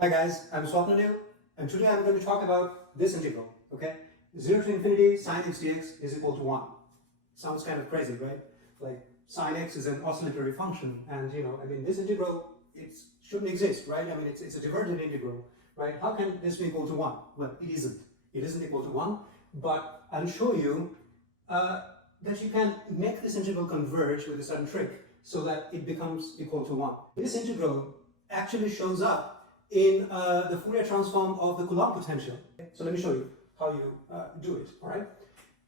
Hi guys, I'm Swapnil, and today I'm going to talk about this integral, okay? 0 to infinity sine x dx is equal to 1. Sounds kind of crazy, right? Like sine x is an oscillatory function, and this integral, it shouldn't exist, right? It's a divergent integral, right? How can this be equal to 1? Well, it isn't. It isn't equal to 1, but I'll show you that you can make this integral converge with a certain trick so that it becomes equal to 1. This integral actually shows up in the Fourier transform of the Coulomb potential. So let me show you how you do it. All right.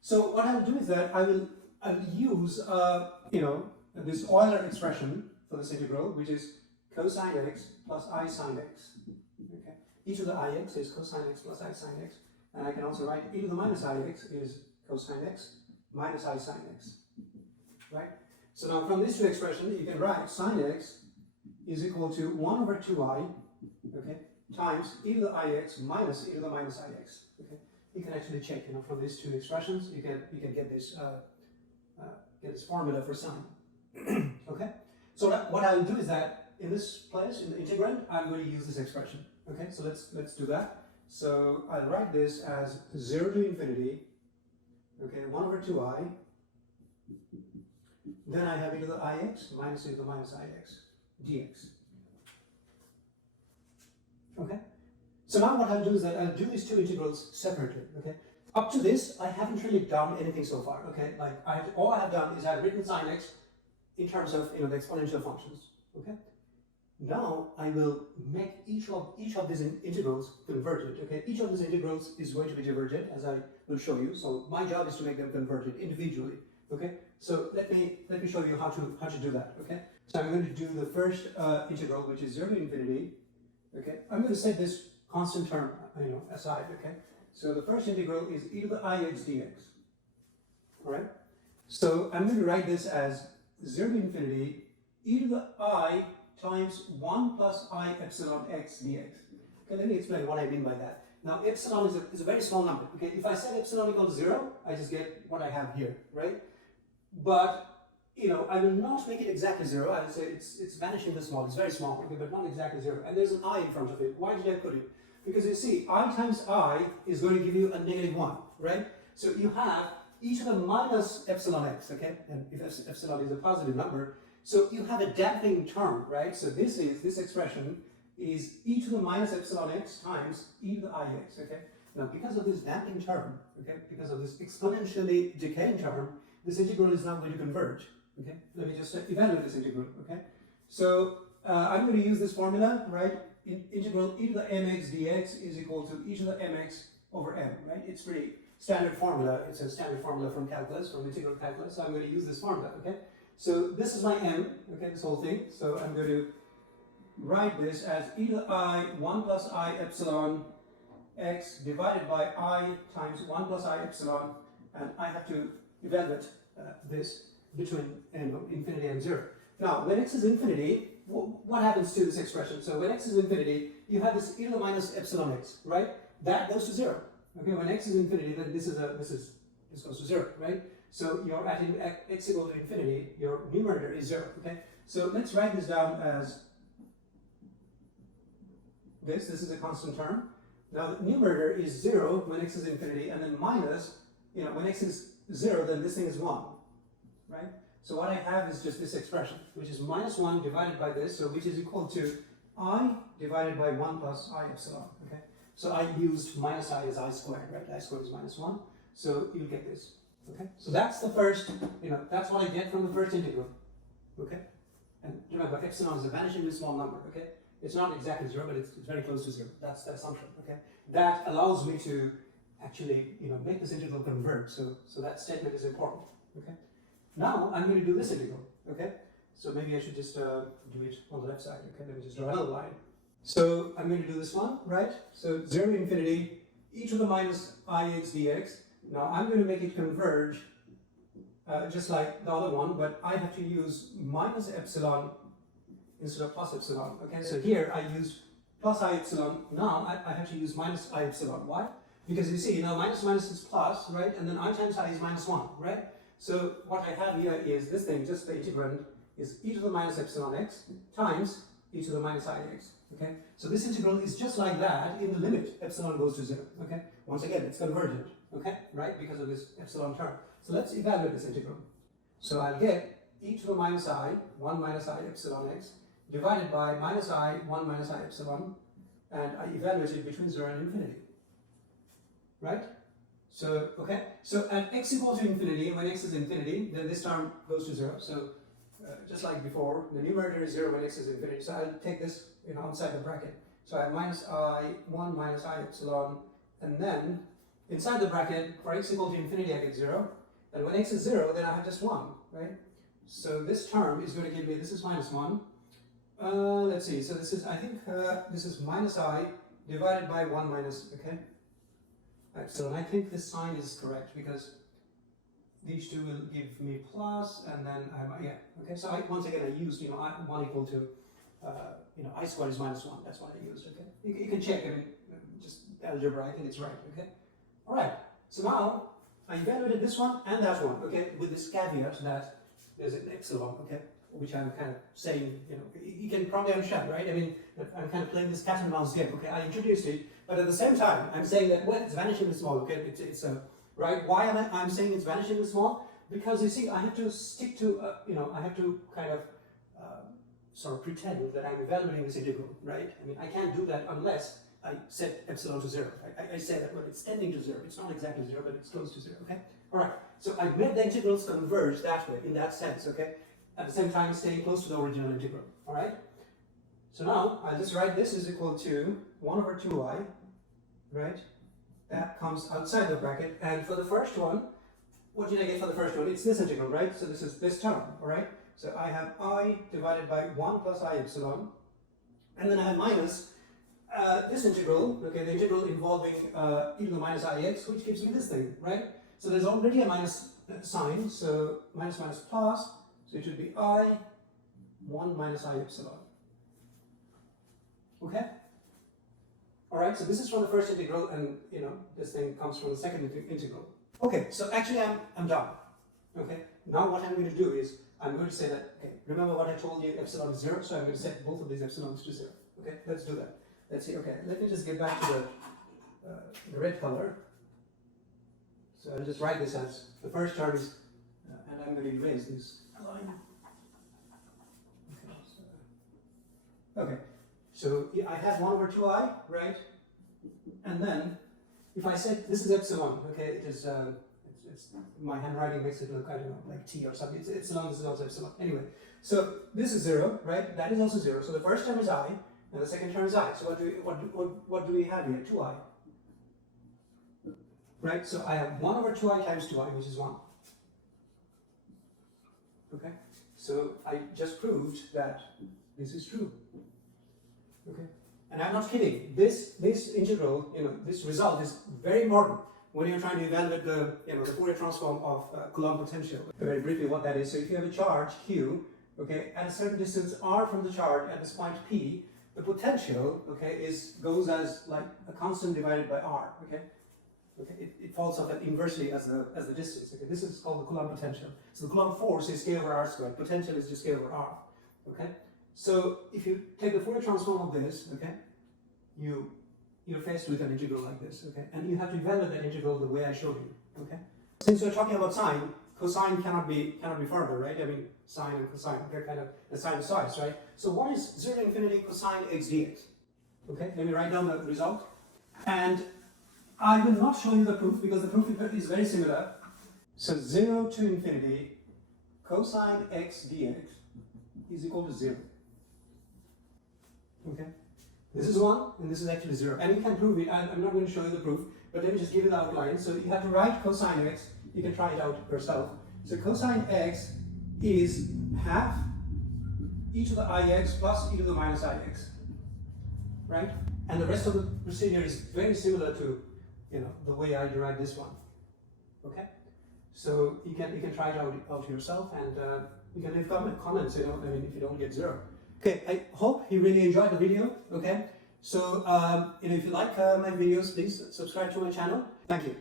So what I'll do is that I'll use this Euler expression for this integral, which is cosine x plus I sine x. Okay. E to the ix is cosine x plus I sine x, and I can also write e to the minus ix is cosine x minus I sine x. Right. So now from these two expressions, you can write sine x is equal to 1 over 2i. Okay, times e to the ix minus e to the minus ix. Okay, you can actually check, from these two expressions, you can get this formula for sine. Okay, so what I'll do is that in this place, in the integrand, I'm going to use this expression. Okay, so let's do that. So I'll write this as 0 to infinity. Okay, 1 over 2i. Then I have e to the ix minus e to the minus ix dx. Okay, so now what I'll do is that I'll do these two integrals separately. Okay, up to this I haven't really done anything so far. Okay, like all I have done is I've written sine x in terms of the exponential functions. Okay, now I will make each of these integrals convergent. Okay, each of these integrals is going to be divergent, as I will show you. So my job is to make them convergent individually. Okay, so let me show you how to do that. Okay, so I'm going to do the first integral, which is 0 to infinity. Okay, I'm going to set this constant term, aside. Okay, so the first integral is e to the ix dx. All right, so I'm going to write this as 0 to infinity e to the I times 1 plus I epsilon x dx. Okay, let me explain what I mean by that. Now, epsilon is a very small number. Okay, if I set epsilon equal to 0, I just get what I have here, right? But I will not make it exactly 0. I will say it's vanishingly small. It's very small, okay, but not exactly 0. And there's an I in front of it. Why did I put it? Because you see, I times I is going to give you a negative 1, right? So you have e to the minus epsilon x, okay? And if epsilon is a positive number, so you have a damping term, right? So this expression is e to the minus epsilon x times e to the ix, okay? Now, because of this damping term, okay, because of this exponentially decaying term, this integral is now going to converge. Okay, let me just evaluate this integral. Okay, so I'm going to use this formula, right? Integral e to the mx dx is equal to e to the mx over m, right? It's pretty standard formula. It's a standard formula from calculus, from integral calculus. So I'm going to use this formula. Okay, so this is my m. Okay, this whole thing. So I'm going to write this as e to the I 1 plus I epsilon x divided by I times 1 plus I epsilon, and I have to evaluate this between infinity and 0. Now, when x is infinity, what happens to this expression? So when x is infinity, you have this e to the minus epsilon x, right? That goes to 0. Okay, when x is infinity, then this goes to 0, right? So you're at x equal to infinity, your numerator is 0. Okay, so let's write this down as this. This is a constant term. Now the numerator is 0 when x is infinity, and then minus, when x is 0, then this thing is 1. Right? So what I have is just this expression, which is minus 1 divided by this, so which is equal to I divided by 1 plus I epsilon. Okay? So I used minus I as I squared, right? I squared is minus 1. So you'll get this. Okay? So that's the first, that's what I get from the first integral. Okay? And remember, epsilon is a vanishingly small number. Okay? It's not exactly 0, but it's very close to 0. That's the assumption. Okay? That allows me to actually, make this integral converge. So that statement is important. Okay? Now I'm going to do this integral, okay? So maybe I should just do it on the left side, okay? Let me just draw another line. So I'm going to do this one, right? So 0 to infinity, e to the minus ix dx. Now I'm going to make it converge just like the other one, but I have to use minus epsilon instead of plus epsilon, okay? So here I use plus I epsilon. Now I have to use minus I epsilon. Why? Because you see, minus minus is plus, right? And then I times I is minus 1, right? So what I have here is this thing, just the integrand, is e to the minus epsilon x times e to the minus ix. Okay, so this integral is just like that in the limit epsilon goes to 0. Okay, once again it's convergent. Okay, right, because of this epsilon term. So let's evaluate this integral. So I'll get e to the minus I 1 minus I epsilon x divided by minus I 1 minus I epsilon, and I evaluate it between 0 and infinity. Right? So, okay, so at x equal to infinity, when x is infinity, then this term goes to 0. So just like before, the numerator is 0 when x is infinity. So I'll take this outside the bracket. So I have minus I 1 minus I epsilon, and then inside the bracket, for x equal to infinity, I get 0. And when x is 0, then I have just 1, right? So this term is going to give me, this is minus 1. Let's see, so this is, I think, this is minus I divided by 1 minus, okay? Epsilon. I think this sign is correct because these two will give me plus, and then I have, yeah, okay? So once again, I used, I, 1 equal to, I squared is minus 1. That's what I used, okay? You can check, I mean, just algebra, I think it's right, okay? All right, so now I evaluated this one and that one, okay, with this caveat that there's an epsilon, okay, which I'm kind of saying, you can probably understand, right? I mean, I'm kind of playing this cat and mouse game, okay? I introduced it, but at the same time, I'm saying that, well, it's vanishingly small, okay? It's right? Why am I'm saying it's vanishingly small? Because you see, I have to stick to, I have to kind of sort of pretend that I'm evaluating this integral, right? I mean, I can't do that unless I set epsilon to 0. I say that, well, it's tending to 0. It's not exactly 0, but it's close to 0, okay? All right, so I've made the integrals converge that way, in that sense, okay? At the same time, staying close to the original integral, all right? So now, I'll just write this is equal to 1 over 2i, right? That comes outside the bracket, and for the first one, what did I get for the first one? It's this integral, right? So this is this term, all right? So I have I divided by 1 plus I epsilon, and then I have minus this integral, okay, the integral involving e to the minus ix, which gives me this thing, right? So there's already a minus sign, so minus minus plus, so it should be I 1 minus I epsilon. Okay? Alright, so this is from the first integral, and this thing comes from the second integral. Okay, so actually I'm done. Okay, now what I'm going to do is, I'm going to say that, okay, remember what I told you, epsilon is 0, so I'm going to set both of these epsilons to 0. Okay, let's do that. Let's see, okay, let me just get back to the red color. So I'll just write this as the first term is, and I'm going to erase this line. Okay, so I have 1 over 2i, right? And then, if I said this is epsilon, okay, it is, it's my handwriting makes it look, I don't know, like T or something. It's epsilon, this is also epsilon. Anyway, so this is 0, right? That is also 0. So the first term is I, and the second term is I. So what do we have here? 2i. Right? So I have 1 over 2i times 2i, which is 1. Okay? So I just proved that this is true. Okay? And I'm not kidding. This integral, this result is very modern when you're trying to evaluate the, the Fourier transform of Coulomb potential. Very briefly what that is. So if you have a charge Q, okay, at a certain distance r from the charge at this point P, the potential, okay, goes as like a constant divided by r, okay? Okay, it falls off inversely as the distance. Okay, this is called the Coulomb potential. So the Coulomb force is k over r squared. Potential is just k over r. Okay. So if you take the Fourier transform of this, okay, you're faced with an integral like this. Okay, and you have to evaluate that integral the way I showed you. Okay. Since we're talking about sine, cosine cannot be further, right? I mean, sine and cosine, they're kind of the sinusoids, right? So what is 0 to infinity cosine x dx? Okay, let me write down the result. And I will not show you the proof because the proof is very similar. So 0 to infinity cosine x dx is equal to 0. Okay? This is 1 and this is actually 0. And you can prove it. I'm not going to show you the proof, but let me just give you the outline. So you have to write cosine x. You can try it out yourself. So cosine x is half e to the ix plus e to the minus ix. Right? And the rest of the procedure is very similar to the way I derived this one. Okay? So you can try it out yourself, and you can leave comments, I mean, if you don't get 0. Okay, I hope you really enjoyed the video, okay? So, if you like my videos, please subscribe to my channel. Thank you.